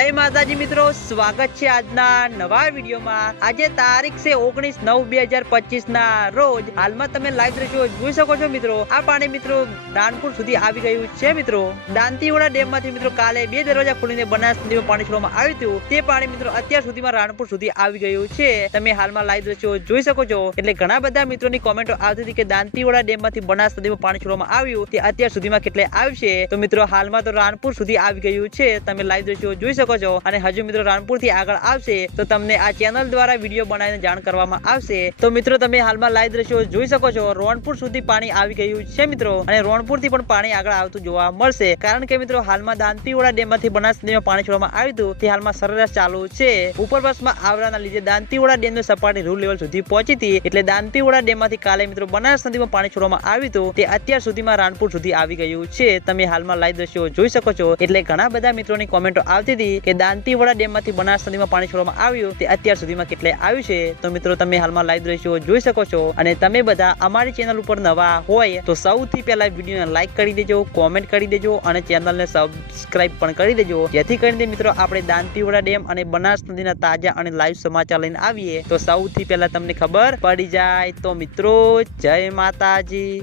જય માતાજી મિત્રો, સ્વાગત છે આજના નવા વિડીયોમાં. આજે તારીખ છે ઓગણીસ નવ બે હજાર પચીસ ના રોજ. હાલમાં તમે લાઈવ દ્રશ્યો જોઈ શકો છો મિત્રો. આ પાણી મિત્રો દાનપુર સુધી આવી ગયું છે મિત્રો. દાંતીવાડા ડેમમાંથી મિત્રો કાલે બે દરવાજા ખોલીને બનાસ નદીમાં પાણી છોડવામાં આવ્યું હતું. તે પાણી મિત્રો અત્યાર સુધીમાં રાણપુર સુધી આવી ગયું છે. તમે હાલમાં લાઈવ દ્રશ્યો જોઈ શકો છો. એટલે ઘણા બધા મિત્રોની કોમેન્ટો આવતી હતી કે દાંતીવાડા ડેમમાંથી બનાસ નદીમાં પાણી છોડવામાં આવ્યું. તે અત્યાર સુધીમાં કેટલે આવશે? તો મિત્રો હાલમાં તો રાણપુર સુધી આવી ગયું છે. તમે લાઈવ દ્રશ્યો જોઈ શકો છો. અને હજુ મિત્રો રાણપુરથી આગળ આવશે, તો તમને આ ચેનલ દ્વારા વીડિયો બનાવીને જાણ કરવામાં આવશે. તો મિત્રો, તમે હાલમાં લાઈવ દ્રશ્યો જોઈ શકો છો. રોણપુર સુધી પાણી આવી ગયું છે મિત્રો. અને રોણપુરથી પણ પાણી આગળ આવતું જોવા મળશે. કારણ કે મિત્રો, હાલમાં દાંતીવાડા ડેમમાંથી બનાસ નદીમાં પાણી છોડવામાં આવ્યું હતું. તે હાલમાં સરેરાશ ચાલુ છે. ઉપરવાસમાં આવવાના લીધે દાંતીવાડા ડેમની સપાટી રૂલ લેવલ સુધી પહોંચી હતી. એટલે દાંતીવાડા ડેમમાંથી કાલે મિત્રો બનાસ નદીમાં પાણી છોડવામાં આવ્યું હતું. તે અત્યાર સુધીમાં રાણપુર સુધી આવી ગયું છે. તમે હાલમાં લાઈવ દ્રશ્યો જોઈ શકો છો. એટલે ઘણા બધા મિત્રોની કોમેન્ટો આવતી હતી. કે દાંતીવાડા ડેમમાંથી બનાસ નદીમાં પાણી છોડવામાં આવ્યું તે અત્યાર સુધીમાં કેટલે આવ્યું છે. તો મિત્રો, તમે હાલમાં લાઈવ દ્રશ્યો જોઈ શકો છો અને તમે બધા અમારી ચેનલ ઉપર નવા હોય તો સૌથી પહેલા વિડીયોને લાઈક કરી દેજો કોમેન્ટ કરી દેજો અને ચેનલને સબસ્ક્રાઇબ પણ કરી દેજો. જેથી કરીને મિત્રો, આપણે દાંતીવાડા ડેમ અને બનાસ નદીના તાજા અને લાઈવ સમાચાર લઈને આવીએ. તો સૌથી પહેલા તમને ખબર પડી જાય. તો મિત્રો, જય માતાજી.